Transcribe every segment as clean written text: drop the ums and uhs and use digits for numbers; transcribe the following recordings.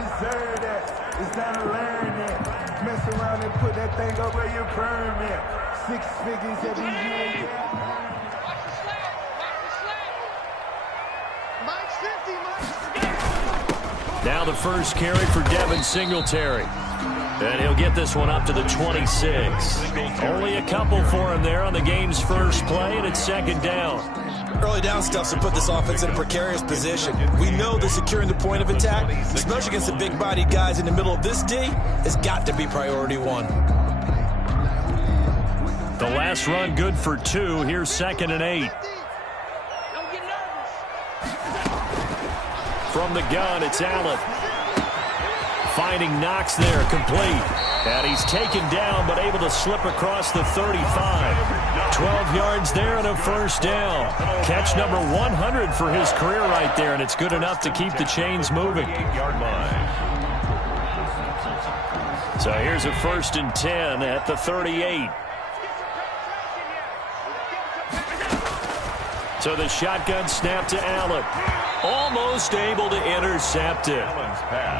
deserve that. It's time to learn that. Mess around and put that thing over your permit. 6 figures every year. Now the first carry for Devin Singletary. And he'll get this one up to the 26. Only a couple for him there on the game's first play, and it's second down. Early down stuff to put this offense in a precarious position. We know that securing the point of attack, especially against the big-bodied guys in the middle of this D, has got to be priority one. The last run good for 2. Here's 2nd and 8. From the gun, it's Allen. Finding Knox there, complete. And he's taken down, but able to slip across the 35. 12 yards there and a first down. Catch number 100 for his career right there, and it's good enough to keep the chains moving. So here's a 1st and 10 at the 38. So the shotgun snap to Allen. Almost able to intercept it.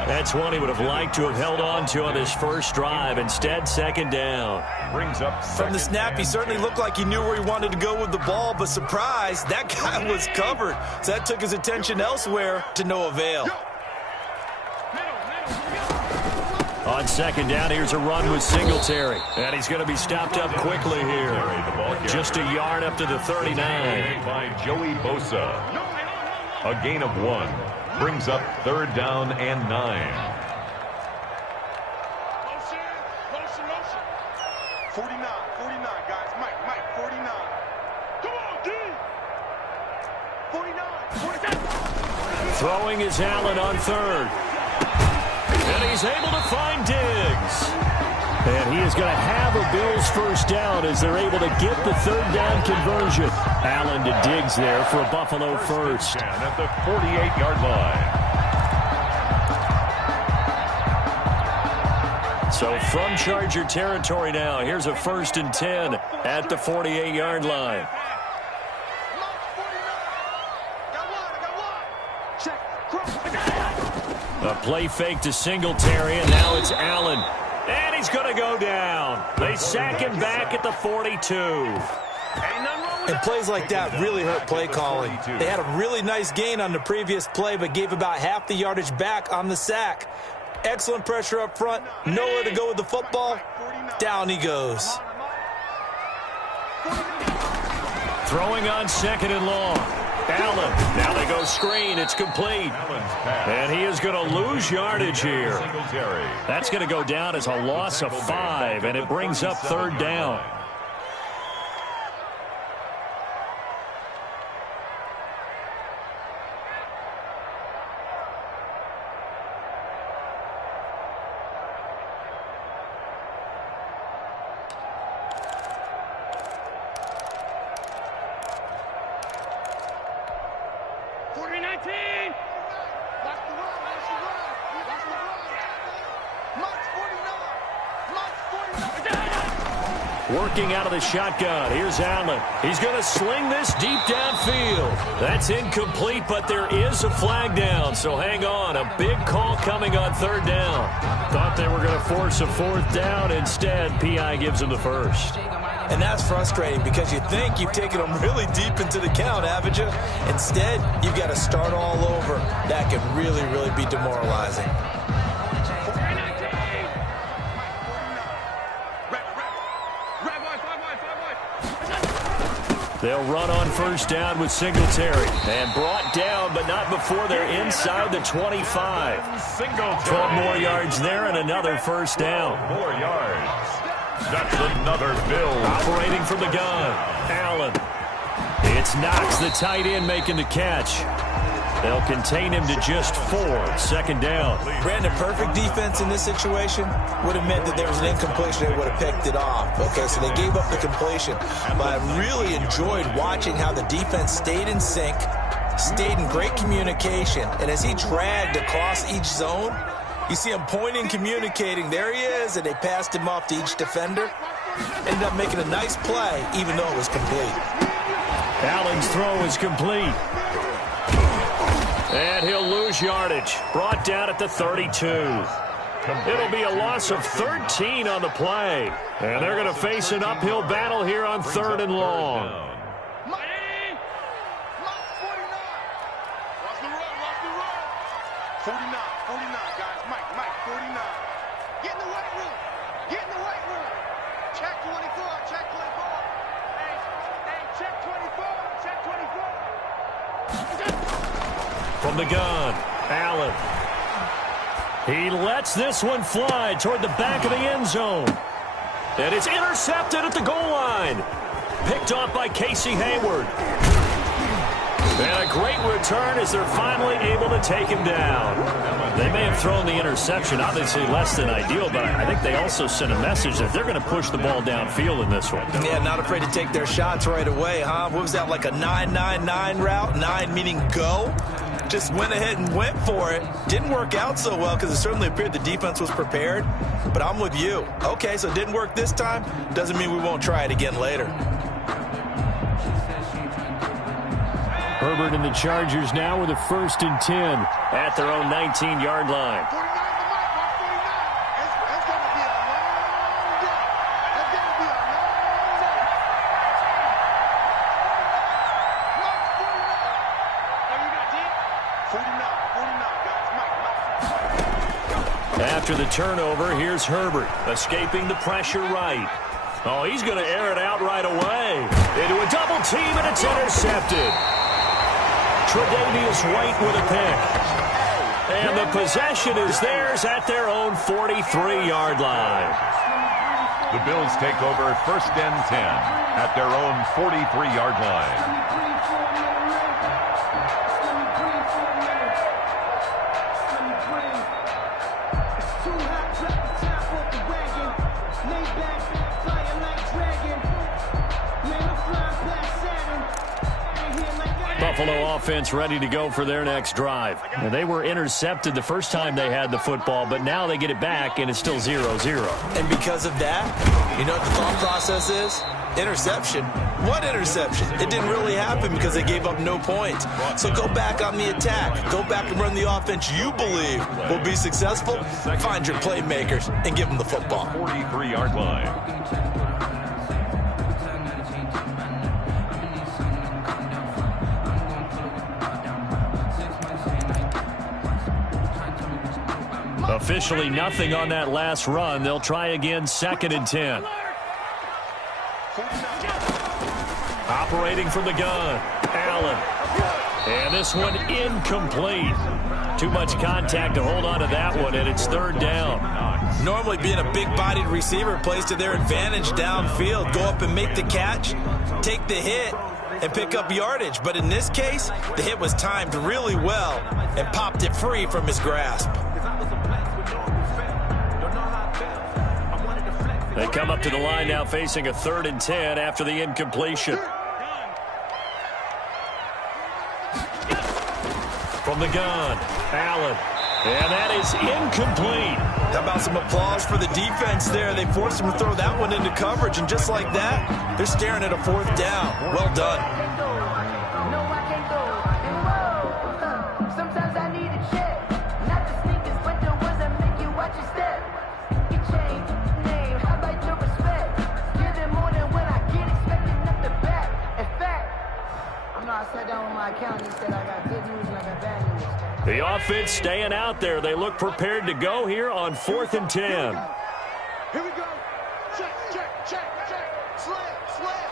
That's one he would have liked to have held on to on his first drive. Instead, second down. From the snap, he certainly looked like he knew where he wanted to go with the ball, but surprise, that guy was covered. So that took his attention elsewhere to no avail. On second down, here's a run with Singletary. And he's going to be stopped up quickly here. Just a yard up to the 39. By Joey Bosa. A gain of 1. Brings up 3rd down and 9. Motion. 49, guys. Mike, 49. Come on, D. 49. Throwing is Allen on 3rd. And he's able to find Diggs. And he is going to have a Bills first down as they're able to get the 3rd down conversion. Allen to Diggs there for a Buffalo first. Down at the 48-yard line. So from Charger territory now, here's a 1st and 10 at the 48-yard line. A play fake to Singletary, and now it's Allen. And he's going to go down. They sack him back at the 42. And plays like that really hurt play calling. They had a really nice gain on the previous play, but gave about half the yardage back on the sack. Excellent pressure up front. Nowhere to go with the football. Down he goes. Throwing on 2nd and long. Allen. Now they go screen. It's complete. And he is going to lose yardage here. That's going to go down as a loss of 5, and it brings up 3rd down. Working out of the shotgun. Here's Allen. He's going to sling this deep downfield. That's incomplete, but there is a flag down, so hang on. A big call coming on 3rd down. Thought they were going to force a 4th down. Instead, P.I. gives him the first. And that's frustrating because you think you've taken them really deep into the count, haven't you? Instead, you've got to start all over. That can really, really be demoralizing. They'll run on 1st down with Singletary. And brought down, but not before they're inside the 25. 12 more yards there and another 1st down. 4 yards. That's another Bill. Operating from the gun. Allen. It's Knox, the tight end, making the catch. They'll contain him to just 4. 2nd down. Brandon, perfect defense in this situation would have meant that there was an incompletion. They would have picked it off. Okay, so they gave up the completion. But I really enjoyed watching how the defense stayed in sync, stayed in great communication. And as he dragged across each zone, you see him pointing, communicating. There he is, and they passed him off to each defender. Ended up making a nice play, even though it was complete. Allen's throw is complete. And he'll lose yardage. Brought down at the 32. It'll be a loss of 13 on the play. And they're going to face an uphill battle here on 3rd and long. From the gun, Allen. He lets this one fly toward the back of the end zone. And it's intercepted at the goal line. Picked off by Casey Hayward. And a great return as they're finally able to take him down. They may have thrown the interception, obviously less than ideal, but I think they also sent a message that they're going to push the ball downfield in this one. Yeah, not afraid to take their shots right away, huh? What was that, like a 9-9-9 route? 9 meaning go? Just went ahead and went for it. Didn't work out so well because it certainly appeared the defense was prepared. But I'm with you. Okay, so it didn't work this time. Doesn't mean we won't try it again later. Herbert and the Chargers now with a 1st and 10 at their own 19-yard line. After the turnover, here's Herbert, escaping the pressure right. Oh, he's going to air it out right away. Into a double team, and it's intercepted. Tre'Davious White with a pick. And the possession is theirs at their own 43-yard line. The Bills take over 1st and 10 at their own 43-yard line. Buffalo offense ready to go for their next drive. And they were intercepted the first time they had the football, but now they get it back, and it's still 0-0. And because of that, you know what the thought process is? Interception. What interception? It didn't really happen because they gave up no points. So go back on the attack. Go back and run the offense you believe will be successful. Find your playmakers and give them the football. 43-yard line. Officially nothing on that last run. They'll try again, 2nd and 10. Operating from the gun, Allen. And this one incomplete. Too much contact to hold on to that one, and it's 3rd down. Normally being a big-bodied receiver plays to their advantage downfield. Go up and make the catch, take the hit, and pick up yardage. But in this case, the hit was timed really well and popped it free from his grasp. They come up to the line now facing a 3rd and 10 after the incompletion. From the gun, Allen. And that is incomplete. How about some applause for the defense there? They forced him to throw that one into coverage, and just like that, they're staring at a 4th down. Well done. The offense staying out there. They look prepared to go here on 4th and 10. Here we go. Check, check, check, check. Slam, slam.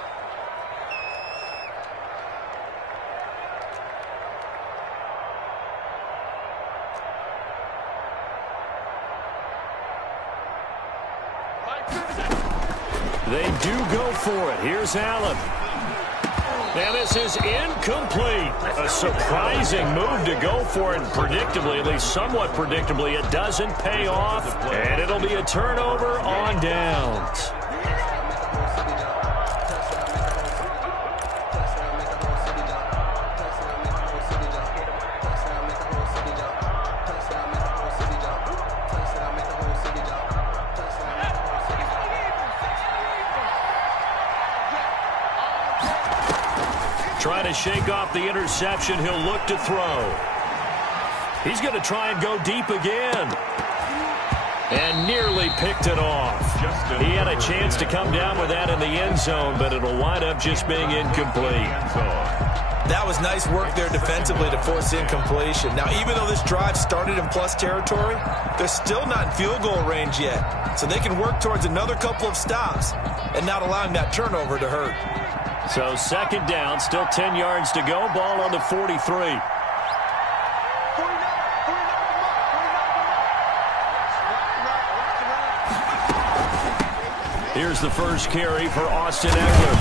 They do go for it. Here's Allen. And this is incomplete. A surprising move to go for it. Predictably, at least somewhat predictably, it doesn't pay off. And it'll be a turnover on downs. Trying to shake off the interception. He'll look to throw. He's going to try and go deep again. And nearly picked it off. He had a chance to come down with that in the end zone, but it'll wind up just being incomplete. That was nice work there defensively to force incompletion. Now, even though this drive started in plus territory, they're still not in field goal range yet. So they can work towards another couple of stops and not allowing that turnover to hurt. So second down, still 10 yards to go. Ball on the 43. Here's the first carry for Austin Eckler.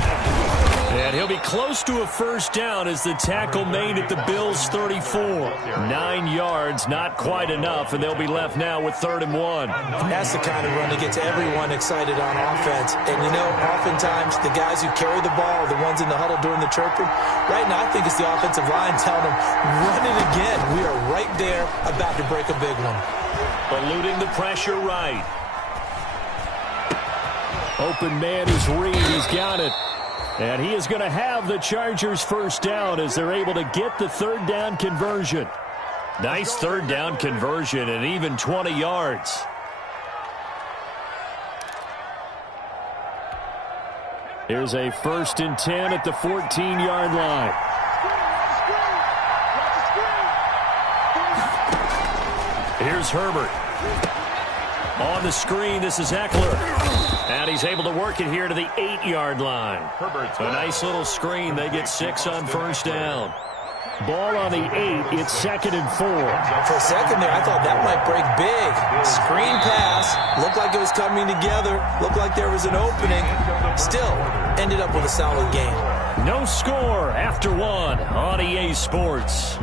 And he'll be close to a first down as the tackle made at the Bills' 34. 9 yards, not quite enough, and they'll be left now with 3rd and 1. That's the kind of run that gets everyone excited on offense. And, you know, oftentimes the guys who carry the ball are the ones in the huddle doing the chirping. Right now, I think it's the offensive line telling them, run it again. We are right there about to break a big one. Eluding the pressure right. Open man is Reed. He's got it. And he is going to have the Chargers first down as they're able to get the 3rd down conversion. Nice 3rd down conversion and even 20 yards. Here's a 1st and 10 at the 14-yard line. Here's Herbert. On the screen, this is Eckler. And he's able to work it here to the 8-yard line. A nice little screen. They get 6 on first down. Ball on the 8. It's 2nd and 4. For a second there, I thought that might break big. Screen pass. Looked like it was coming together. Looked like there was an opening. Still, ended up with a solid game. No score after 1 on EA Sports.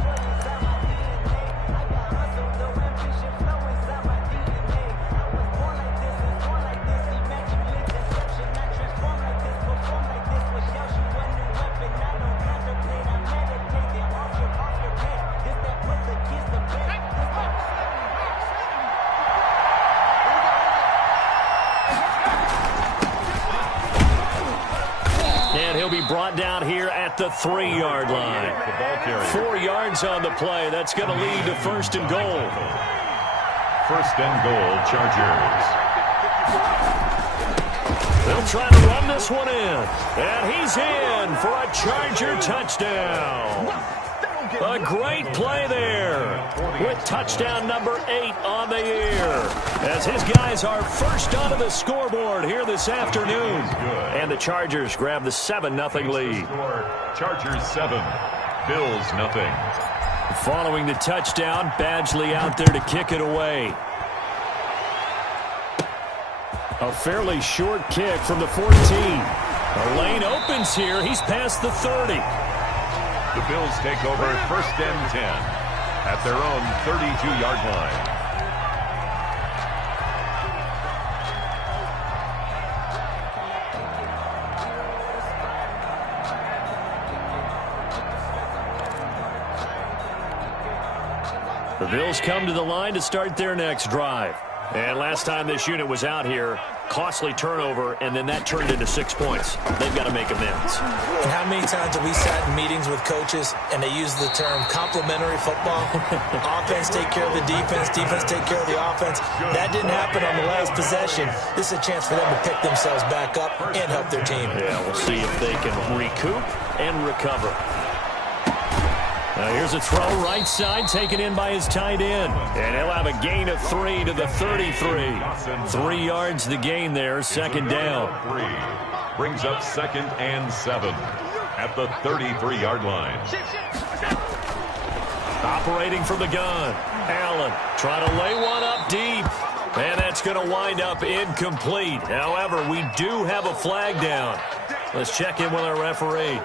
Brought down here at the 3-yard line. 4 yards on the play. That's going to lead to 1st and goal. 1st and goal, Chargers. They'll try to run this one in. And he's in for a Charger touchdown. A great play there with touchdown number 8 on the year as his guys are first onto the scoreboard here this afternoon. And the Chargers grab the 7-0 lead. Chargers 7, Bills 0. Following the touchdown, Badgley out there to kick it away. A fairly short kick from the 14. The lane opens here. He's past the 30. The Bills take over 1st and 10 at their own 32-yard line. The Bills come to the line to start their next drive. And last time this unit was out here, costly turnover, and then that turned into 6 points. They've got to make amends. And how many times have we sat in meetings with coaches and they use the term complementary football? Offense take care of the defense, defense take care of the offense. That didn't happen on the last possession. This is a chance for them to pick themselves back up and help their team. Yeah, we'll see if they can recoup and recover. Now here's a throw right side taken in by his tight end. And he'll have a gain of 3 to the 33. 3 yards the gain there, 2nd down. Brings up 2nd and 7 at the 33-yard line. Operating from the gun. Allen trying to lay one up deep. And that's going to wind up incomplete. However, we do have a flag down. Let's check in with our referee.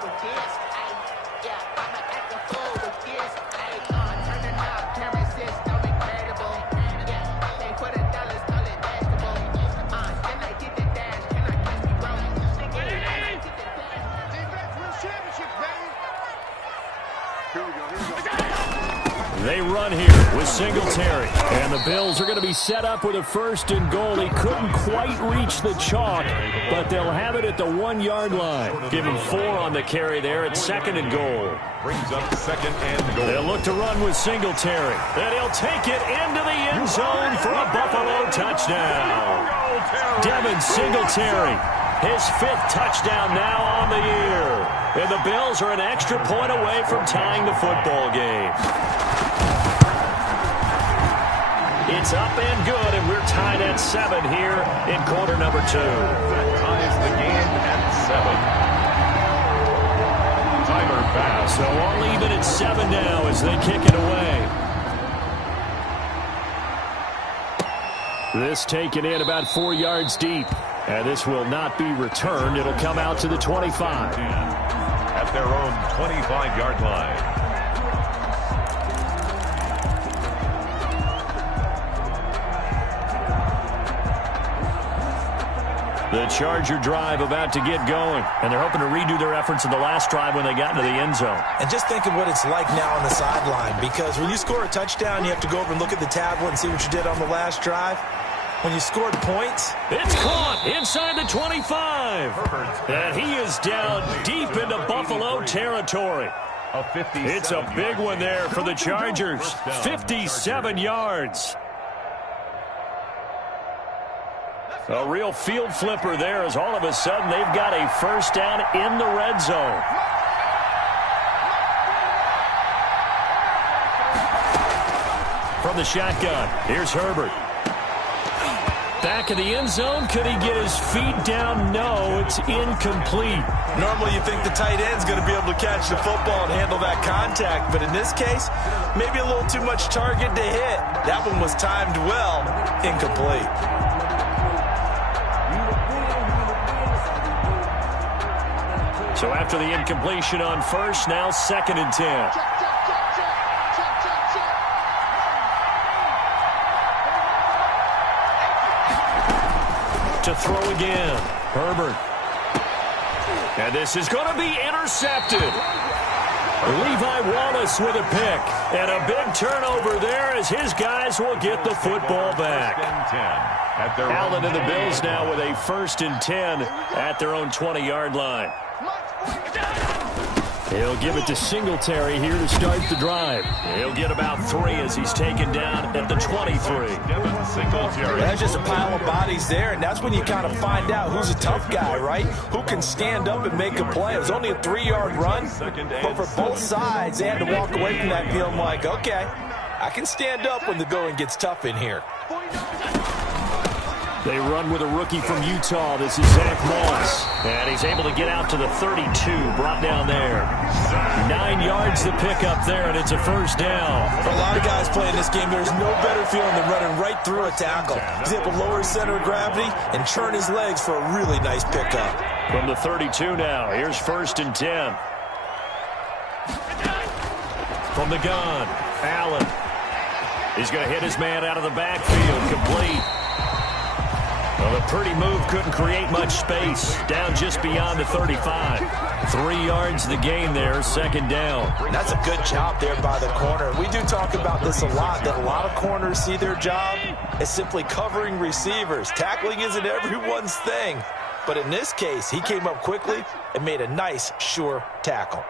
They run here with Singletary. And the Bills are going to be set up with a 1st and goal. He couldn't quite reach the chalk, but they'll have it at the 1-yard line. Give him 4 on the carry there at 2nd and goal. Brings up 2nd and goal. They'll look to run with Singletary. And he'll take it into the end zone for a Buffalo touchdown. Devin Singletary, his 5th touchdown now on the year. And the Bills are an extra point away from tying the football game. It's up and good, and we're tied at 7 here in quarter number 2. That ties the game at 7. Tyler Bass. So all even at 7 now as they kick it away. This taken in about 4 yards deep. And this will not be returned. It'll come out to the 25. At their own 25-yard line. The Charger drive about to get going. And they're hoping to redo their efforts in the last drive when they got into the end zone. And just think of what it's like now on the sideline. Because when you score a touchdown, you have to go over and look at the tablet and see what you did on the last drive. When you scored points, it's caught inside the 25. And he is down deep into Buffalo territory. It's a big one there for the Chargers. 57 yards. A real field flipper there as all of a sudden they've got a 1st down in the red zone. From the shotgun, here's Herbert. Back in the end zone. Could he get his feet down? No, it's incomplete. Normally you think the tight end's going to be able to catch the football and handle that contact, but in this case, maybe a little too much target to hit. That one was timed well. Incomplete. So after the incompletion on 1st, now 2nd and 10. To throw again. Herbert. And this is going to be intercepted. Levi Wallace with a pick. And a big turnover there as his guys will get the football back. Allen and the Bills now with a 1st and 10 at their own 20-yard line. He'll give it to Singletary here to start the drive. He'll get about 3 as he's taken down at the 23. That's just a pile of bodies there, and that's when you kind of find out who's a tough guy, right? Who can stand up and make a play. It was only a 3-yard run, but for both sides, they had to walk away from that feeling like, okay, I can stand up when the going gets tough in here. They run with a rookie from Utah. This is Zach Moss. And he's able to get out to the 32, brought down there. 9 yards to pick up there, and it's a 1st down. For a lot of guys playing this game, there's no better feeling than running right through a tackle. He's able to lower his center of gravity and turn his legs for a really nice pickup. From the 32 now, here's 1st and 10. From the gun, Allen. He's going to hit his man out of the backfield, complete. Well, a pretty move couldn't create much space. Down just beyond the 35. 3 yards the gain there, 2nd down. That's a good job there by the corner. We do talk about this a lot, that a lot of corners see their job as simply covering receivers. Tackling isn't everyone's thing. But in this case, he came up quickly and made a nice, sure tackle.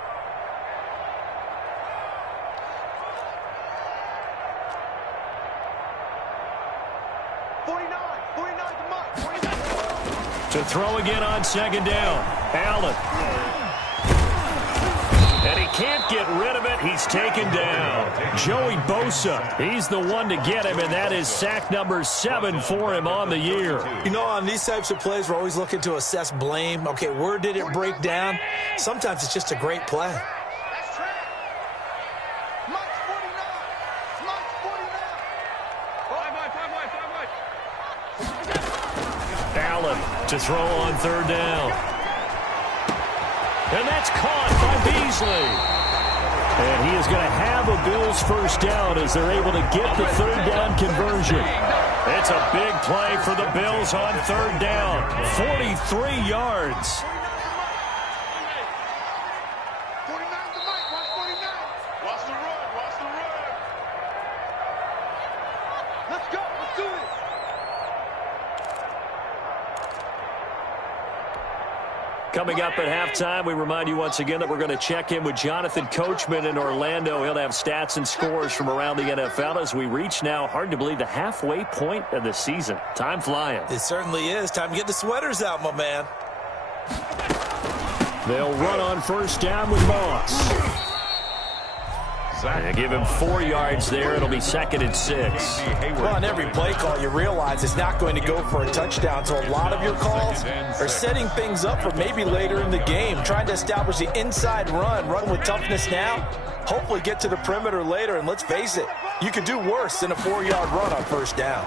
To throw again on 2nd down. Allen. And he can't get rid of it. He's taken down. Joey Bosa. He's the one to get him, and that is sack number 7 for him on the year. You know, on these types of plays, we're always looking to assess blame. Okay, where did it break down? Sometimes it's just a great play. Allen to throw on 3rd down. And that's caught by Beasley. And he is going to have a Bills 1st down as they're able to get the 3rd down conversion. It's a big play for the Bills on 3rd down. 43 yards. Coming up at halftime, we remind you once again that we're going to check in with Jonathan Coachman in Orlando. He'll have stats and scores from around the NFL as we reach now, hard to believe, the halfway point of the season. Time flying. It certainly is. Time to get the sweaters out, my man. They'll run on first down with Moss. And give him 4 yards there. It'll be 2nd and 6. Well, on every play call, you realize it's not going to go for a touchdown. So a lot of your calls are setting things up for maybe later in the game, trying to establish the inside run with toughness now, hopefully get to the perimeter later. And let's face it, you could do worse than a 4-yard run on first down.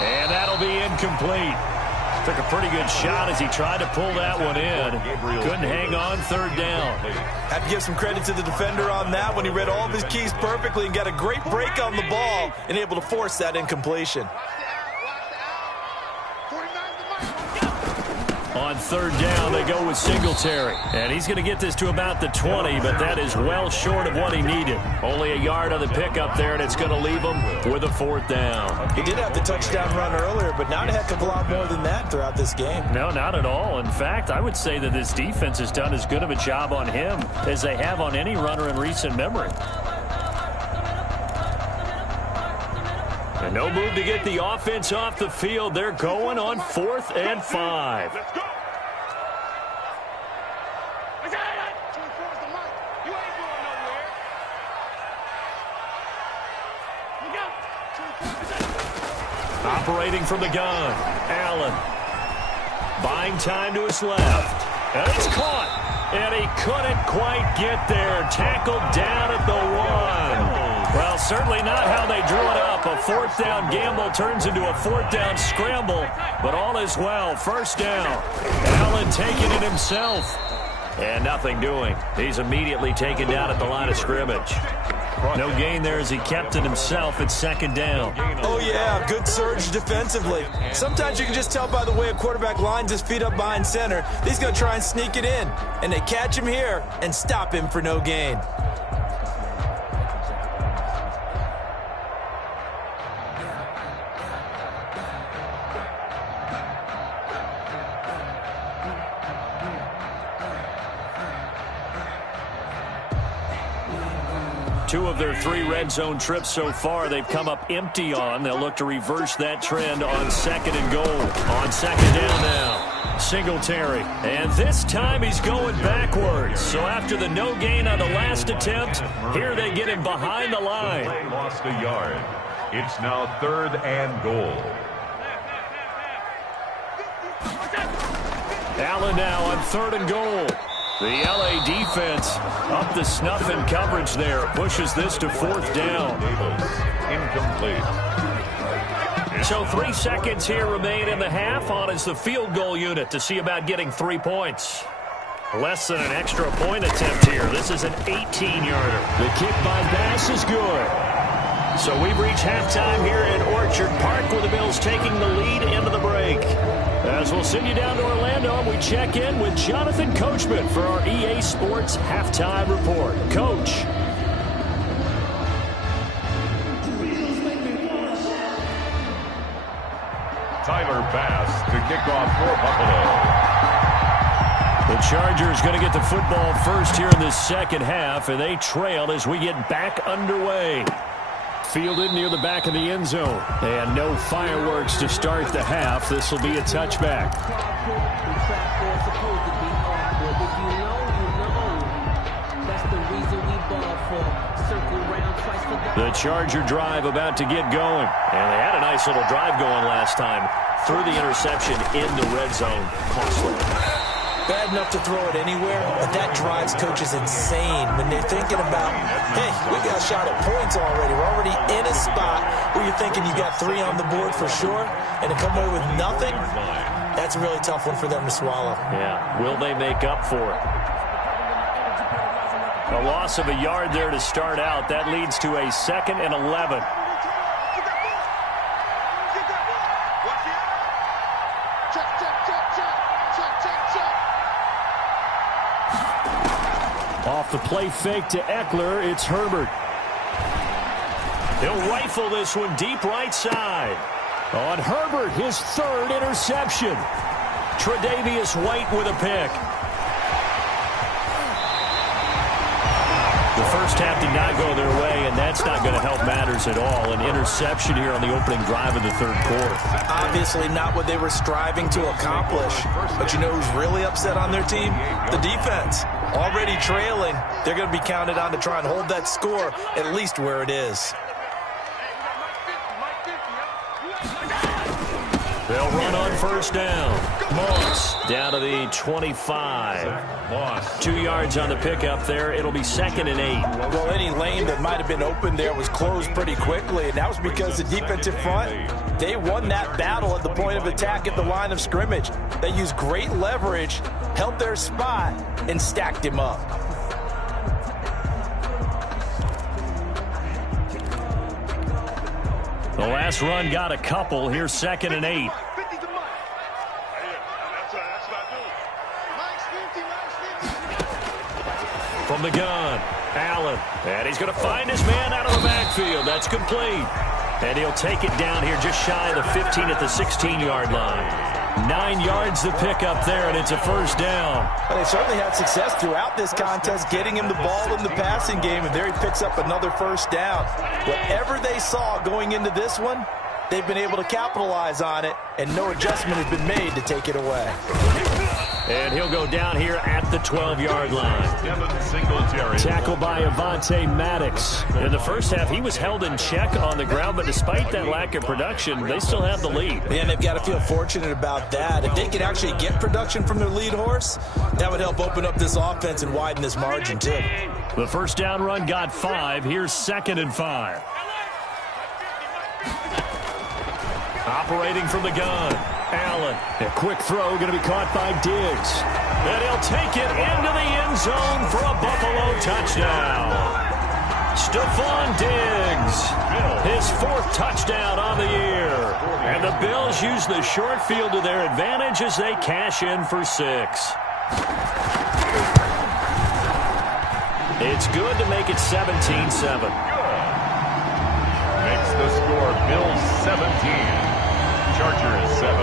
And that'll be incomplete. Took a pretty good shot as he tried to pull that one in. Couldn't hang on 3rd down. Have to give some credit to the defender on that one. He read all of his keys perfectly and got a great break on the ball and able to force that incompletion. On 3rd down, they go with Singletary. And he's going to get this to about the 20, but that is well short of what he needed. Only a yard on the pickup there, and it's going to leave him with a 4th down. He did have the touchdown run earlier, but not a heck of a lot more than that throughout this game. No, not at all. In fact, I would say that this defense has done as good of a job on him as they have on any runner in recent memory. And no move to get the offense off the field. They're going on 4th and 5. Let's go. Operating from the gun, Allen. Buying time to his left. And it's caught. And he couldn't quite get there. Tackled down at the 1. Well, certainly not how they drew it up. A 4th down gamble turns into a 4th down scramble. But all is well. First down. Allen taking it himself. And nothing doing. He's immediately taken down at the line of scrimmage. No gain there as he kept it himself at 2nd down. Oh, yeah, good surge defensively. Sometimes you can just tell by the way a quarterback lines his feet up behind center. He's going to try and sneak it in. And they catch him here and stop him for no gain. Two of their 3 red zone trips so far, they've come up empty on. They'll look to reverse that trend on 2nd and goal. On 2nd down now, Singletary. And this time he's going backwards. So after the no gain on the last attempt, here they get him behind the line. They lost a yard. It's now 3rd and goal. Allen now on 3rd and goal. The LA defense up the snuff in coverage there. Pushes this to 4th down. Incomplete. So 3 seconds here remain in the half. On is the field goal unit to see about getting 3 points. Less than an extra point attempt here. This is an 18-yarder. The kick by Bass is good. So we've reached halftime here in Orchard Park with the Bills taking the lead into the break. As we'll send you down to Orlando, we check in with Jonathan Coachman for our EA Sports Halftime Report. Coach. Tyler Bass to kick off for Buffalo. The Chargers going to get the football first here in the 2nd half, and they trail as we get back underway. Fielded near the back of the end zone. And no fireworks to start the half. This will be a touchback. The Charger drive about to get going. And they had a nice little drive going last time. Threw the interception in the red zone. Costly. Bad enough to throw it anywhere, but that drives coaches insane when they're thinking about, hey, we got a shot at points already. We're already in a spot where you're thinking you got 3 on the board for sure, and to come away with nothing, that's a really tough one for them to swallow. Yeah, will they make up for it? A loss of a yard there to start out. That leads to a 2nd and 11. Off the play fake to Eckler, it's Herbert. He'll rifle this one deep right side. On Herbert, his third interception. Tre'Davious White with a pick. The first half did not go their way, and that's not going to help matters at all. An interception here on the opening drive of the third quarter. Obviously not what they were striving to accomplish. But you know who's really upset on their team? The defense. Already trailing, they're going to be counted on to try and hold that score at least where it is. They'll run on first down. Moss down to the 25. Moss 2 yards on the pickup there. It'll be 2nd and 8. Well, any lane that might have been open there was closed pretty quickly, and that was because the defensive front, they won that battle at the point of attack at the line of scrimmage. They used great leverage, held their spot, and stacked him up. The last run got a couple. Here's 2nd and 8. From the gun, Allen. And he's going to find his man out of the backfield. That's complete. And he'll take it down here just shy of the 15 at the 16-yard line. 9 yards to pick up there, and it's a first down. Well, they certainly had success throughout this contest getting him the ball in the passing game, and there he picks up another first down. Whatever they saw going into this one, they've been able to capitalize on it, and no adjustment has been made to take it away. And he'll go down here at the 12-yard line. Tackled by Avonte Maddox. In the first half, he was held in check on the ground, but despite that lack of production, they still have the lead. And they've got to feel fortunate about that. If they could actually get production from their lead horse, that would help open up this offense and widen this margin, too. The first down run got 5. Here's 2nd and 5. Operating from the gun. Allen, a quick throw going to be caught by Diggs. And he'll take it into the end zone for a Buffalo touchdown. Stephon Diggs, his 4th touchdown on the year. And the Bills use the short field to their advantage as they cash in for 6. It's good to make it 17-7. Makes the score Bills 17. Chargers 7.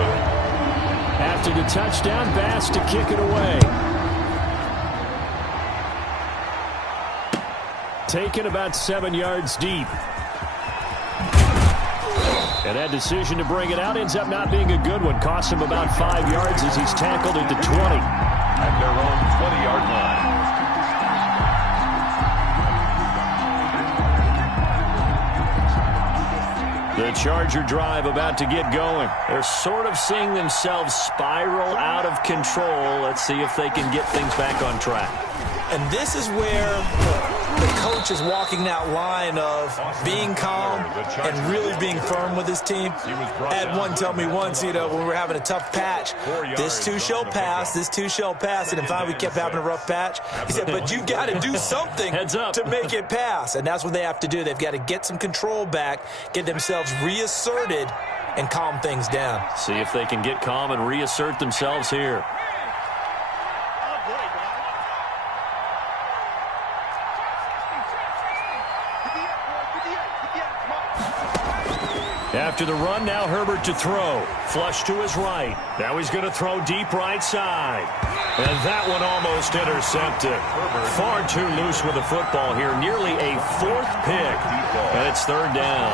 After the touchdown, Bass to kick it away. Taken about 7 yards deep. And that decision to bring it out ends up not being a good one. Costs him about 5 yards as he's tackled at the 20. At their own 20-yard line. The Charger drive about to get going. They're sort of seeing themselves spiral out of control. Let's see if they can get things back on track. And this is where the coach is walking that line of being calm and really being firm with his team. I had one tell me once, when we were having a tough patch, this too shall pass, this too shall pass. And in fact, we kept having a rough patch. He said, but you got to do something to make it pass. And that's what they have to do. They've got to get some control back, get themselves reasserted, and calm things down. See if they can get calm and reassert themselves here. After the run, now Herbert to throw. Flush to his right. Now he's going to throw deep right side. And that one almost intercepted. Far too loose with the football here. Nearly a 4th pick. And it's 3rd down.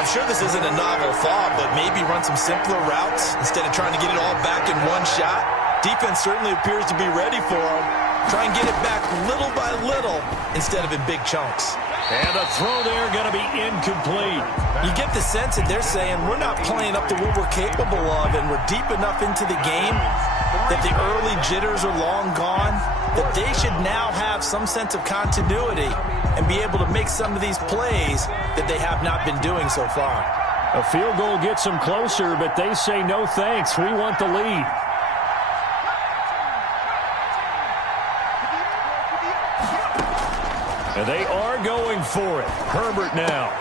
I'm sure this isn't a novel thought, but maybe run some simpler routes instead of trying to get it all back in one shot. Defense certainly appears to be ready for him. Try and get it back little by little instead of in big chunks. And the throw there going to be incomplete. You get the sense that they're saying we're not playing up to what we're capable of, and we're deep enough into the game that the early jitters are long gone, that they should now have some sense of continuity and be able to make some of these plays that they have not been doing so far. A field goal gets them closer, but they say no thanks. We want the lead. And they are going for it. Herbert now.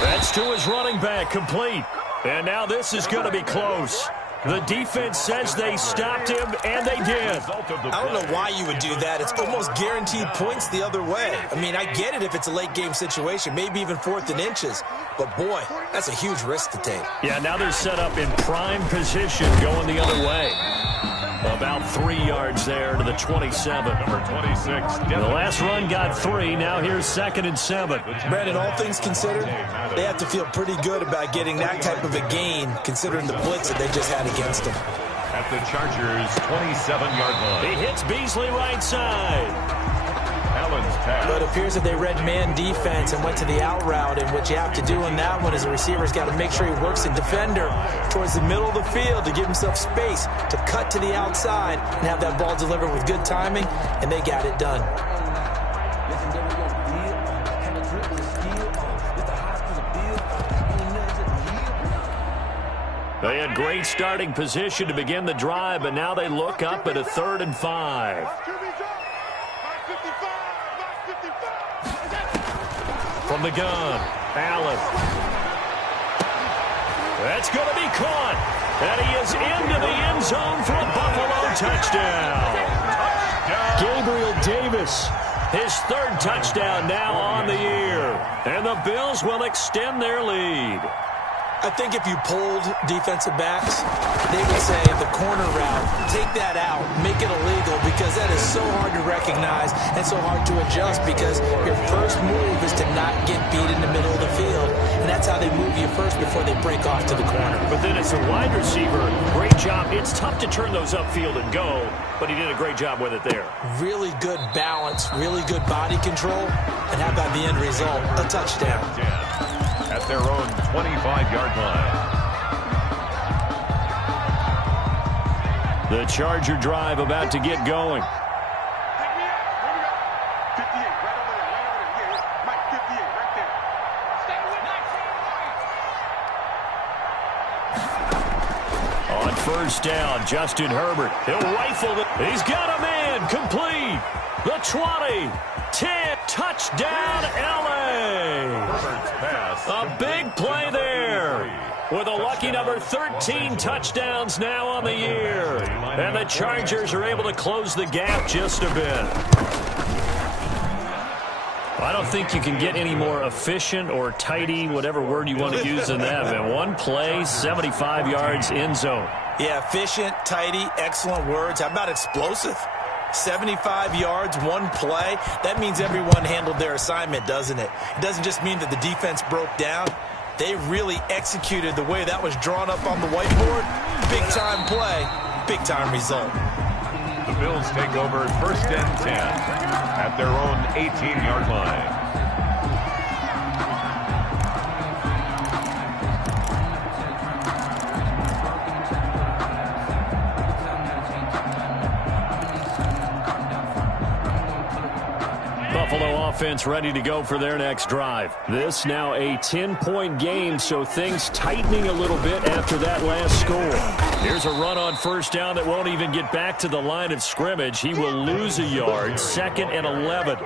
That's to his running back, complete. And now this is going to be close. The defense says they stopped him, and they did. I don't know why you would do that. It's almost guaranteed points the other way. I mean, I get it if it's a late-game situation, maybe even 4th and inches. But, boy, that's a huge risk to take. Yeah, now they're set up in prime position going the other way. About 3 yards there to the 27. Number 26. The last run got 3. Now here's 2nd and 7. Brandon, all things considered, they have to feel pretty good about getting that type of a gain, considering the blitz that they just had against them. At the Chargers' 27-yard line. He hits Beasley right side. Allen's pass. But it appears that they read man defense and went to the out route, and what you have to do in that one is the receiver's got to make sure he works the defender towards the middle of the field to give himself space to cut to the outside and have that ball delivered with good timing, and they got it done. They had great starting position to begin the drive, but now they look up at a 3rd and 5. From the gun, Allen. That's going to be caught. And he is into the end zone for a Buffalo touchdown. Gabriel Davis, his 3rd touchdown now on the year. And the Bills will extend their lead. I think if you polled defensive backs, they would say the corner route, take that out, make it illegal, because that is so hard to recognize and so hard to adjust, because your first move is to not get beat in the middle of the field, and that's how they move you first before they break off to the corner. But then as a wide receiver, great job. It's tough to turn those upfield and go, but he did a great job with it there. Really good balance, really good body control, and how about the end result? A touchdown. At their own 25-yard line. The Charger drive about to get going. On 1st down, Justin Herbert. He'll rifle it. He's got a man. Complete. The 20. 10. Touchdown, L.A. A big play there. With a lucky number 13 touchdowns now on the year. And the Chargers are able to close the gap just a bit. I don't think you can get any more efficient or tidy, whatever word you want to use in that. Man, one play, 75 yards, end zone. Yeah, efficient, tidy, excellent words. How about explosive? 75 yards, one play. That means everyone handled their assignment, doesn't it? It doesn't just mean that the defense broke down. They really executed the way that was drawn up on the whiteboard. Big-time play, big-time result. The Bills take over 1st and 10 at their own 18-yard line. Buffalo offense ready to go for their next drive. This now a 10-point game, so things tightening a little bit after that last score. Here's a run on 1st down that won't even get back to the line of scrimmage. He will lose a yard, 2nd and 11.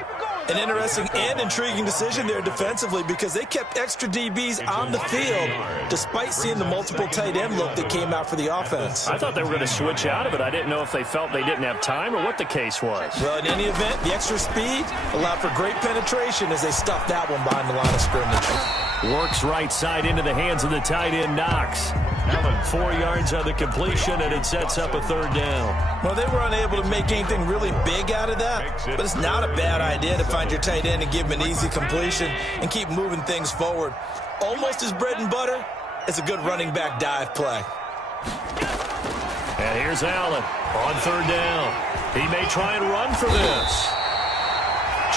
An interesting and intriguing decision there defensively, because they kept extra DBs on the field despite seeing the multiple tight end look that came out for the offense. I thought they were going to switch out of it. I didn't know if they felt they didn't have time or what the case was. Well, in any event, the extra speed allowed for great penetration as they stuffed that one behind the line of scrimmage. Works right side into the hands of the tight end, Knox. 4 yards on the completion, and it sets up a 3rd down. Well, they were unable to make anything really big out of that, but it's not a bad idea to find your tight end and give him an easy completion and keep moving things forward. Almost as bread and butter as a good running back dive play. And here's Allen on 3rd down. He may try and run for this.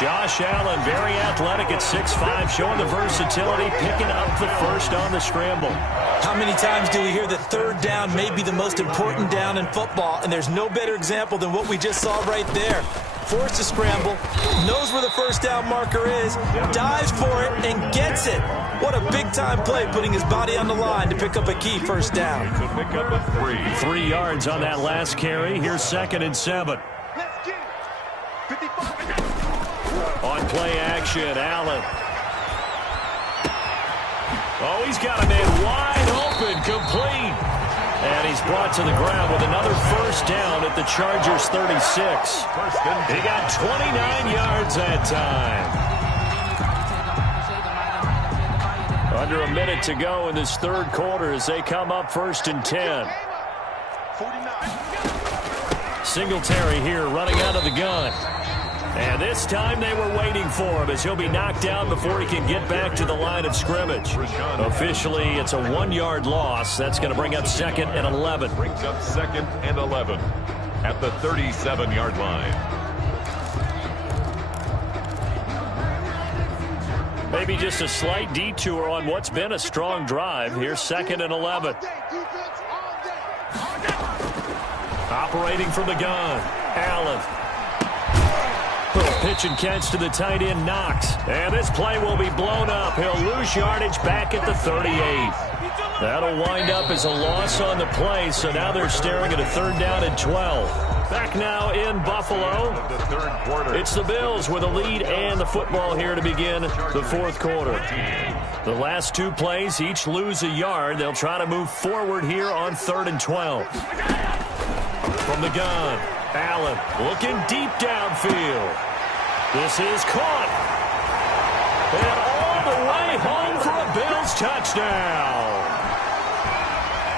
Josh Allen, very athletic at 6'5", showing the versatility, picking up the 1st on the scramble. How many times do we hear that 3rd down may be the most important down in football, and there's no better example than what we just saw right there. Forced to scramble, knows where the 1st down marker is, dives for it, and gets it. What a big-time play, putting his body on the line to pick up a key 1st down. To pick up a 3. 3 yards on that last carry. Here's 2nd and 7. On play action, Allen. Oh, he's got a man wide open, complete. And he's brought to the ground with another first down at the Chargers' 36. He got 29 yards that time. Under a minute to go in this third quarter as they come up 1st and 10. Singletary here running out of the gun. And this time they were waiting for him as he'll be knocked down before he can get back to the line of scrimmage. Officially, it's a 1-yard loss. That's going to bring up 2nd and 11. Brings up 2nd and 11 at the 37-yard line. Maybe just a slight detour on what's been a strong drive. Here's 2nd and 11. Operating from the gun, Allen. Little pitch and catch to the tight end, Knox. And this play will be blown up. He'll lose yardage back at the 38. That'll wind up as a loss on the play, so now they're staring at a 3rd down and 12. Back now in Buffalo. It's the Bills with a lead and the football here to begin the 4th quarter. The last 2 plays each lose a yard. They'll try to move forward here on 3rd and 12. From the gun, Allen looking deep downfield. This is caught. And all the way home for a Bills touchdown.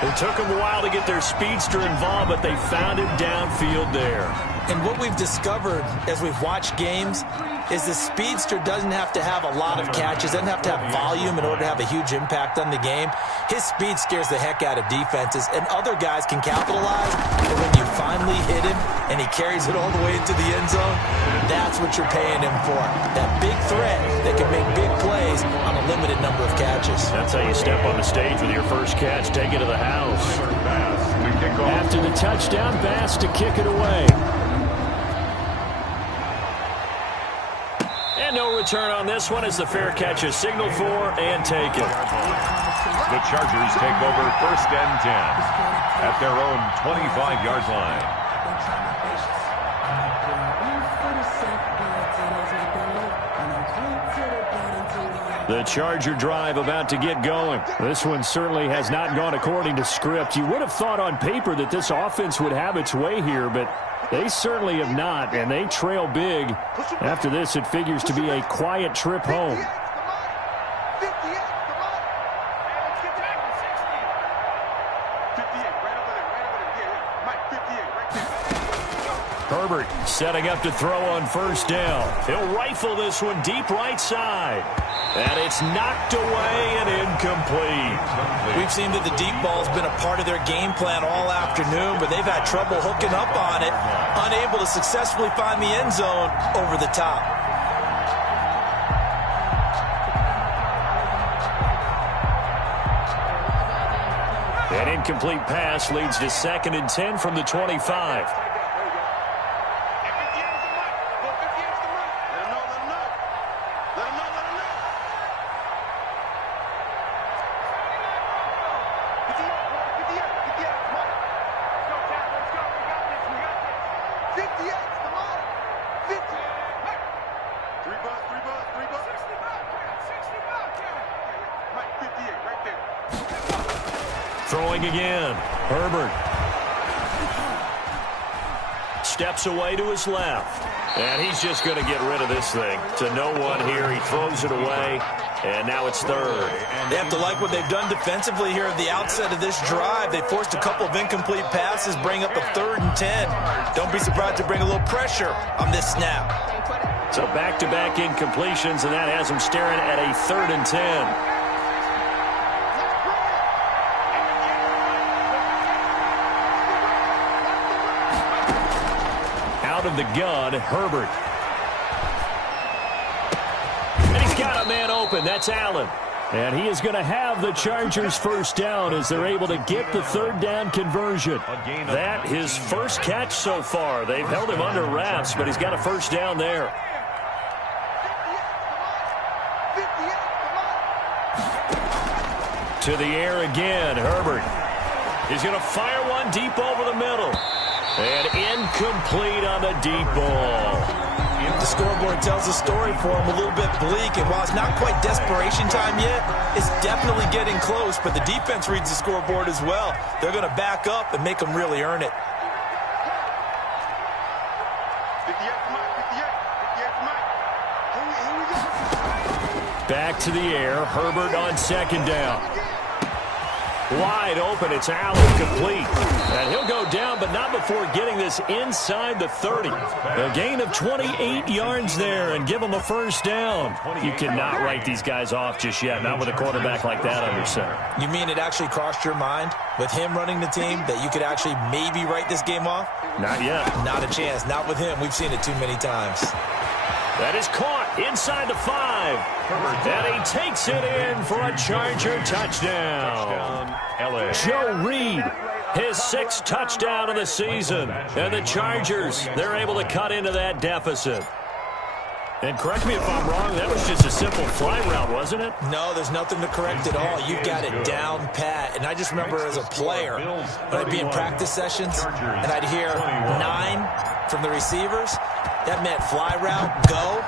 It took them a while to get their speedster involved, but they found him downfield there. And what we've discovered as we've watched games is the speedster doesn't have to have a lot of catches, doesn't have to have volume in order to have a huge impact on the game. His speed scares the heck out of defenses, and other guys can capitalize. But when you finally hit him and he carries it all the way into the end zone, that's what you're paying him for. That big threat that can make big plays on a limited number of catches. That's how you step on the stage with your first catch, take it to the house. After the touchdown, Bass to kick it away. And no return on this one as the fair catch is signaled for and taken. The Chargers take over 1st and 10 at their own 25-yard line. The Charger drive about to get going. This one certainly has not gone according to script. You would have thought on paper that this offense would have its way here, but they certainly have not, and they trail big. After this, it figures to be a quiet trip home. Herbert setting up to throw on 1st down. He'll rifle this one deep right side. And it's knocked away and incomplete. We've seen that the deep ball's been a part of their game plan all afternoon, but they've had trouble hooking up on it, unable to successfully find the end zone over the top. An incomplete pass leads to 2nd and 10 from the 25. Throwing again. Herbert. Steps away to his left. And he's just going to get rid of this thing. To no one here. He throws it away. And now it's 3rd. They have to like what they've done defensively here at the outset of this drive. They forced a couple of incomplete passes, bring up a 3rd and 10. Don't be surprised to bring a little pressure on this snap. So back-to-back incompletions, and that has them staring at a 3rd and 10. Out of the gun, Herbert. And he's got a man open. That's Allen. And he is going to have the Chargers' 1st down as they're able to get the 3rd down conversion. That his first catch so far. They've held him under wraps, but he's got a 1st down there. To the air again, Herbert. He's going to fire one deep over the middle. And incomplete on the deep ball. The scoreboard tells a story for him, a little bit bleak, and while it's not quite desperation time yet, it's definitely getting close, but the defense reads the scoreboard as well. They're going to back up and make them really earn it. Back to the air. Herbert on second down. Wide open. It's Allen, complete. And he'll go down, but not before getting this inside the 30. A gain of 28 yards there and give them a first down. You cannot write these guys off just yet, not with a quarterback like that under center. You mean it actually crossed your mind with him running the team that you could actually maybe write this game off? Not yet. Not a chance. Not with him. We've seen it too many times. That is caught inside the 5. And he takes it in for a Charger touchdown. Joe Reed, his 6th touchdown of the season. And the Chargers, they're able to cut into that deficit. And correct me if I'm wrong, that was just a simple fly route, wasn't it? No, there's nothing to correct at all. You've got it down pat. And I just remember as a player, when I'd be in practice sessions, and I'd hear 9 from the receivers, that meant fly route, go,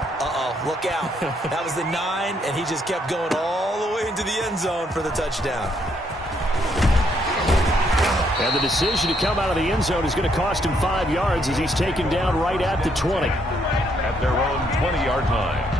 look out. That was the 9, and he just kept going all the way into the end zone for the touchdown. And the decision to come out of the end zone is going to cost him 5 yards as he's taken down right at the 20. At their own 20-yard line.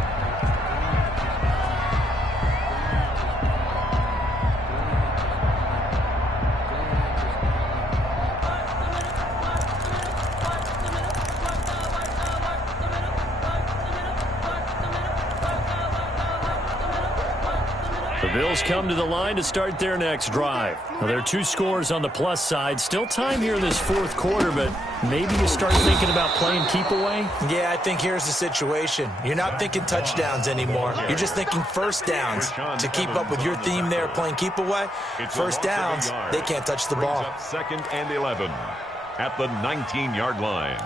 The Bills come to the line to start their next drive. Now, there are 2 scores on the plus side. Still time here in this 4th quarter, but maybe you start thinking about playing keep away? Yeah, I think here's the situation. You're not thinking touchdowns anymore. You're just thinking first downs. To keep up with your theme there, playing keep away, first downs, they can't touch the ball. 2nd and 11 at the 19-yard line.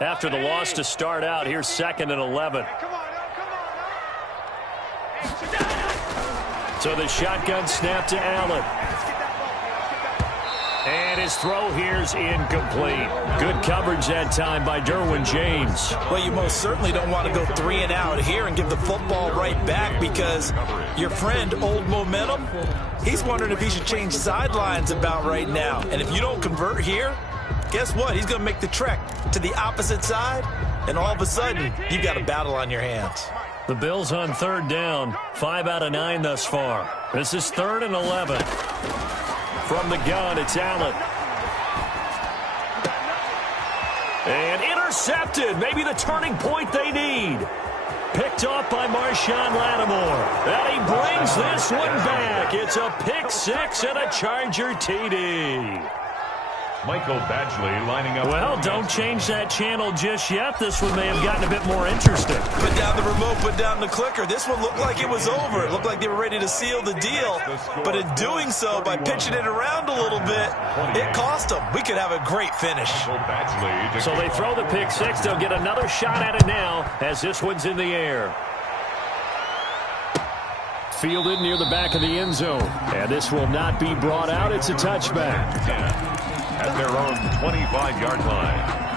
After the loss to start out, here's 2nd and 11. So the shotgun snap to Allen. And his throw here's incomplete. Good coverage that time by Derwin James. Well, you most certainly don't want to go 3 and out here and give the football right back because your friend, Old Momentum, he's wondering if he should change sidelines about right now. And if you don't convert here, guess what? He's going to make the trek to the opposite side, and all of a sudden, you've got a battle on your hands. The Bills on 3rd down, 5 out of 9 thus far. This is 3rd and 11. From the gun, it's Allen. And intercepted. Maybe the turning point they need. Picked off by Marshawn Lattimore. And he brings this one back. It's a pick 6 and a Charger TD. Michael Badgley lining up. Well, don't change that channel just yet. This one may have gotten a bit more interesting. Put down the remote, put down the clicker. This one looked like it was over. It looked like they were ready to seal the deal. But in doing so, by pitching it around a little bit, it cost them. We could have a great finish. So they throw the pick 6. They'll get another shot at it now as this one's in the air. Fielded near the back of the end zone. And this will not be brought out. It's a touchback. At their own 25-yard line.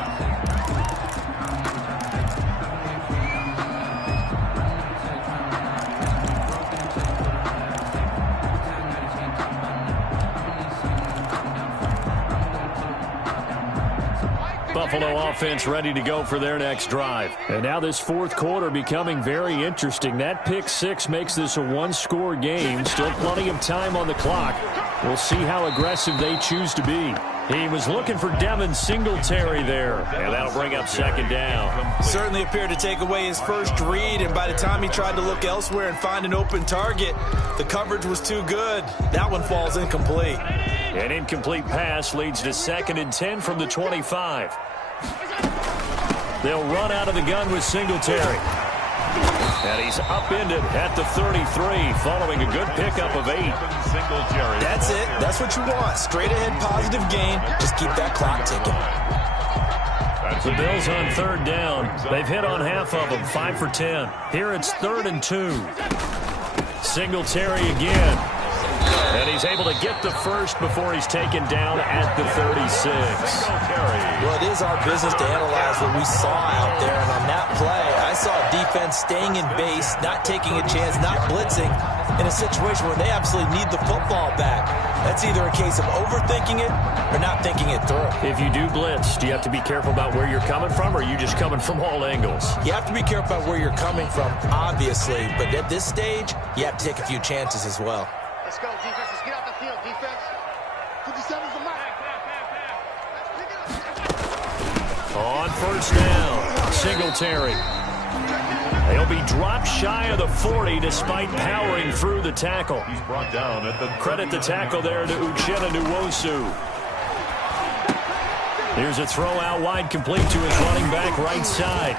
Buffalo offense ready to go for their next drive. And now this 4th quarter becoming very interesting. That pick 6 makes this a 1-score game. Still plenty of time on the clock. We'll see how aggressive they choose to be. He was looking for Devin Singletary there. And that'll bring up 2nd down. Certainly appeared to take away his first read, and by the time he tried to look elsewhere and find an open target, the coverage was too good. That one falls incomplete. An incomplete pass leads to 2nd and 10 from the 25. They'll run out of the gun with Singletary. And he's upended at the 33 following a good pickup of 8. That's it. That's what you want. Straight ahead positive gain. Just keep that clock ticking. The Bills on 3rd down. They've hit on half of them, 5 for 10. Here it's 3rd and 2. Singletary again. And he's able to get the first before he's taken down at the 36. Well, it is our business to analyze what we saw out there. And on that play, I saw defense staying in base, not taking a chance, not blitzing in a situation where they absolutely need the football back. That's either a case of overthinking it or not thinking it through. If you do blitz, do you have to be careful about where you're coming from, or are you just coming from all angles? You have to be careful about where you're coming from, obviously. But at this stage, you have to take a few chances as well. Let's go, defense. Let's get out the field, defense. 57's the mark. On first down, Singletary. He'll be dropped shy of the 40 despite powering through the tackle. He's brought down at the Credit the tackle there to Uchenna Nwosu. Here's a throw out wide, complete to his running back right side.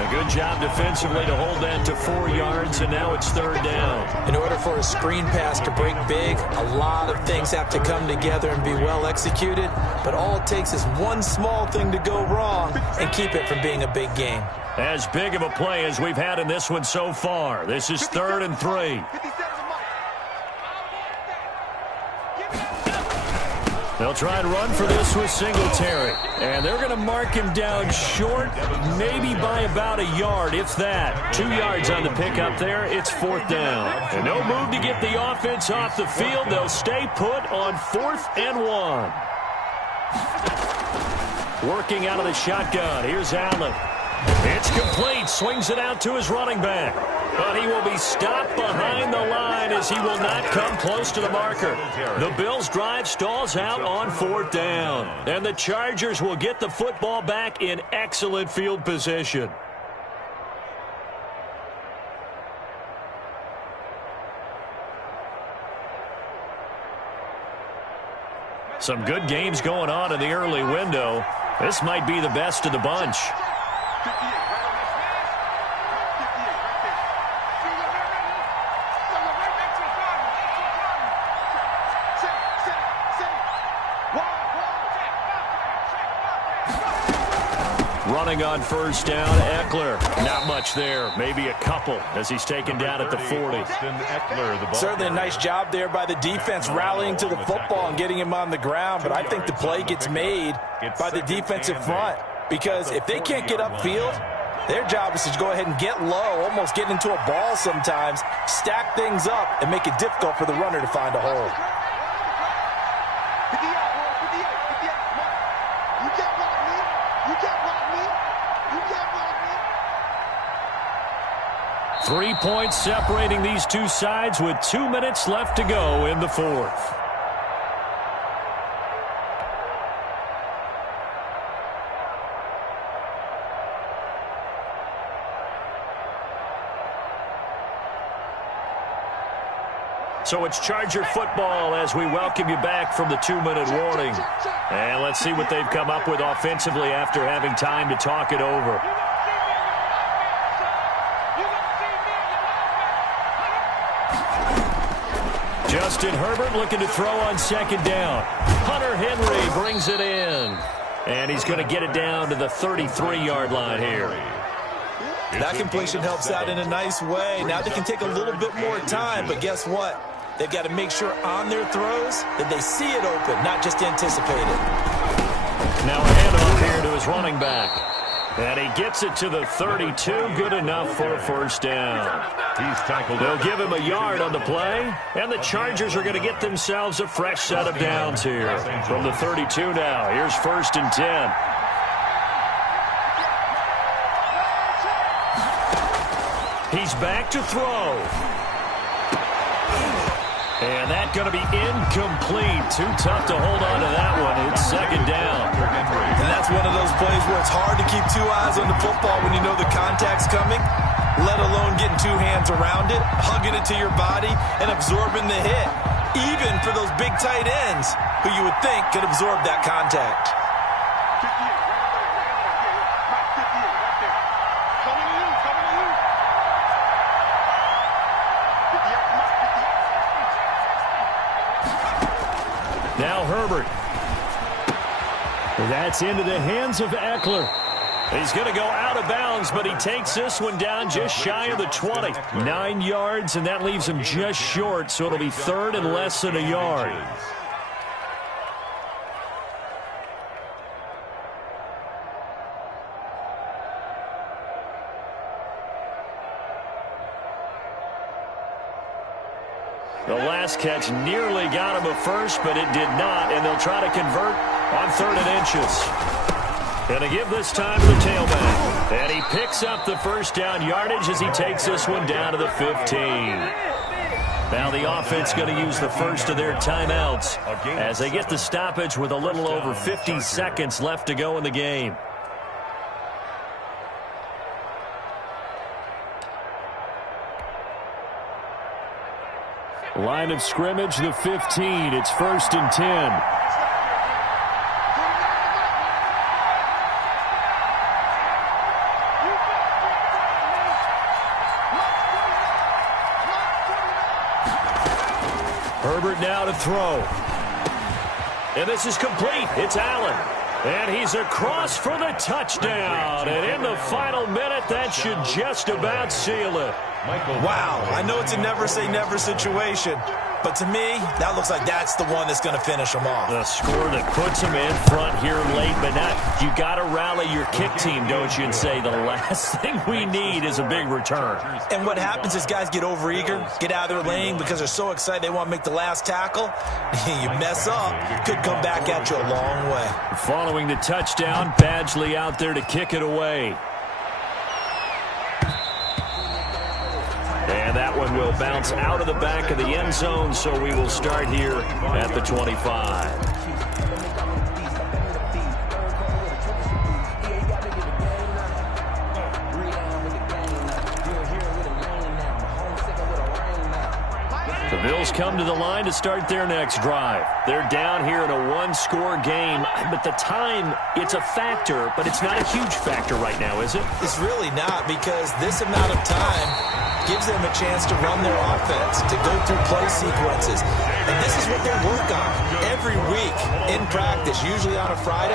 A good job defensively to hold that to 4 yards, and now it's third down. In order for a screen pass to break big, a lot of things have to come together and be well executed, but all it takes is one small thing to go wrong and keep it from being a big game. As big of a play as we've had in this one so far. This is 3rd and 3. They'll try and run for this with Singletary. And they're going to mark him down short, maybe by about a yard, if that. 2 yards on the pickup there. It's 4th down. And no move to get the offense off the field. They'll stay put on 4th and 1. Working out of the shotgun. Here's Allen. It's complete. Swings it out to his running back. But he will be stopped behind the line as he will not come close to the marker. The Bills' drive stalls out on 4th down. And the Chargers will get the football back in excellent field position. Some good games going on in the early window. This might be the best of the bunch. Running on first down, Eckler. Not much there. Maybe a couple as he's taken down at the 40. Certainly a nice job there by the defense rallying to the football and getting him on the ground. But I think the play gets made by the defensive front. Because if they can't get upfield, their job is to go ahead and get low, almost get into a ball sometimes, stack things up, and make it difficult for the runner to find a hole. 3 points separating these two sides with 2 minutes left to go in the 4th. So it's Charger football as we welcome you back from the 2-minute warning. And let's see what they've come up with offensively after having time to talk it over. Justin Herbert looking to throw on 2nd down. Hunter Henry brings it in. And he's going to get it down to the 33-yard line here. That completion helps out in a nice way. Now they can take a little bit more time, but guess what? They've got to make sure on their throws that they see it open, not just anticipate it. Now a handoff here to his running back. And he gets it to the 32. Good enough for a first down. He's tackled. They'll give him a yard on the play. And the Chargers are going to get themselves a fresh set of downs here. From the 32 now. Here's 1st and 10. He's back to throw. And that's going to be incomplete. Too tough to hold on to that one. It's 2nd down. And that's one of those plays where it's hard to keep 2 eyes on the football when you know the contact's coming, let alone getting 2 hands around it, hugging it to your body, and absorbing the hit. Even for those big tight ends who you would think could absorb that contact. Now Herbert. That's into the hands of Eckler. He's going to go out of bounds, but he takes this one down just shy of the 20. 9 yards, and that leaves him just short, so it'll be third and less than a yard. The last catch nearly got him a first, but it did not, and they'll try to convert on 3rd and inches. Going to give this time to the tailback. And he picks up the first down yardage as he takes this one down to the 15. Now the offense going to use the first of their timeouts as they get the stoppage with a little over 50 seconds left to go in the game. Line of scrimmage, the 15. It's 1st and 10. Herbert now to throw. And this is complete. It's Allen. And he's across for the touchdown. And in the final minute, that should just about seal it. Wow, I know it's a never-say-never situation, but to me, that looks like that's the one that's going to finish them off. The score that puts him in front here late, but not. You got to rally your kick team, don't you, and say the last thing we need is a big return. And what happens is guys get overeager, get out of their lane because they're so excited they want to make the last tackle. You mess up, could come back at you a long way. Following the touchdown, Badgley out there to kick it away. And that one will bounce out of the back of the end zone, so we will start here at the 25. The Bills come to the line to start their next drive. They're down here in a one-score game, but the time, it's a factor, but it's not a huge factor right now, is it? It's really not, because this amount of time gives them a chance to run their offense, to go through play sequences. And this is what they work on every week in practice, usually on a Friday.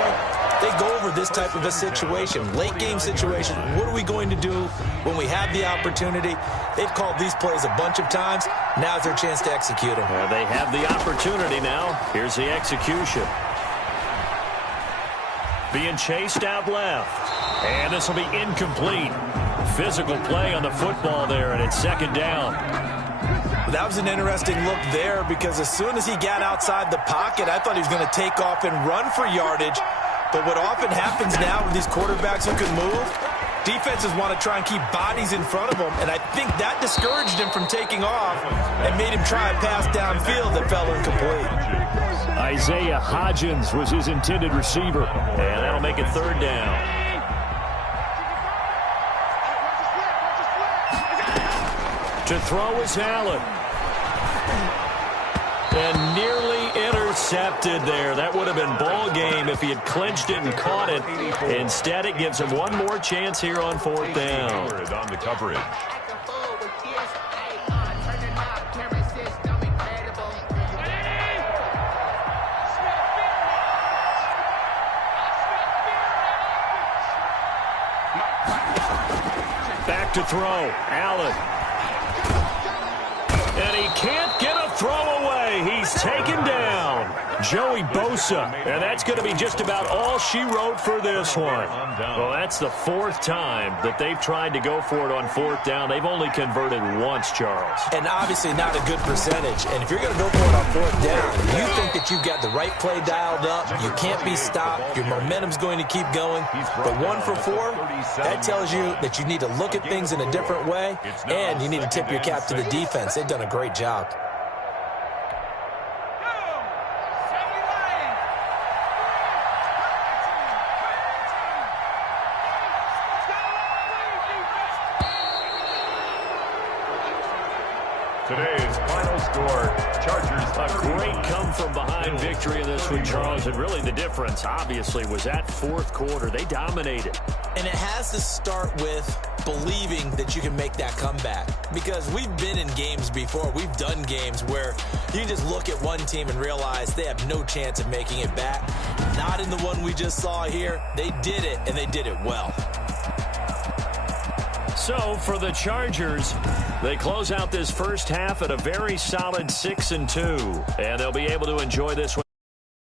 They go over this type of a situation, late game situation. What are we going to do when we have the opportunity? They've called these plays a bunch of times. Now's their chance to execute them. Well, they have the opportunity now. Here's the execution. Being chased out left. And this will be incomplete. Physical play on the football there, and it's 2nd down. That was an interesting look there, because as soon as he got outside the pocket, I thought he was going to take off and run for yardage. But what often happens now with these quarterbacks who can move, defenses want to try and keep bodies in front of them, and I think that discouraged him from taking off and made him try a pass downfield that fell incomplete. Isaiah Hodgins was his intended receiver, and that'll make it 3rd down. To throw is Allen. And nearly intercepted there. That would have been ball game if he had clinched it and caught it. Instead, it gives him one more chance here on 4th down. On the coverage. Back to throw. Allen. And he can't get a throw away. He's taken down. Joey Bosa. And that's going to be just about all she wrote for this one. Well, that's the 4th time that they've tried to go for it on 4th down. They've only converted once, Charles. And obviously not a good percentage. And if you're going to go for it on 4th down, you think that you've got the right play dialed up, you can't be stopped, your momentum's going to keep going. But 1 for 4, that tells you that you need to look at things in a different way, and you need to tip your cap to the defense. They've done a great job. Today's final score, Chargers. A great come-from-behind victory in this one, Charles. And really the difference, obviously, was that 4th quarter. They dominated. And it has to start with believing that you can make that comeback. Because we've been in games before. We've done games where you just look at one team and realize they have no chance of making it back. Not in the one we just saw here. They did it, and they did it well. So for the Chargers, they close out this first half at a very solid 6-2, and they'll be able to enjoy this one.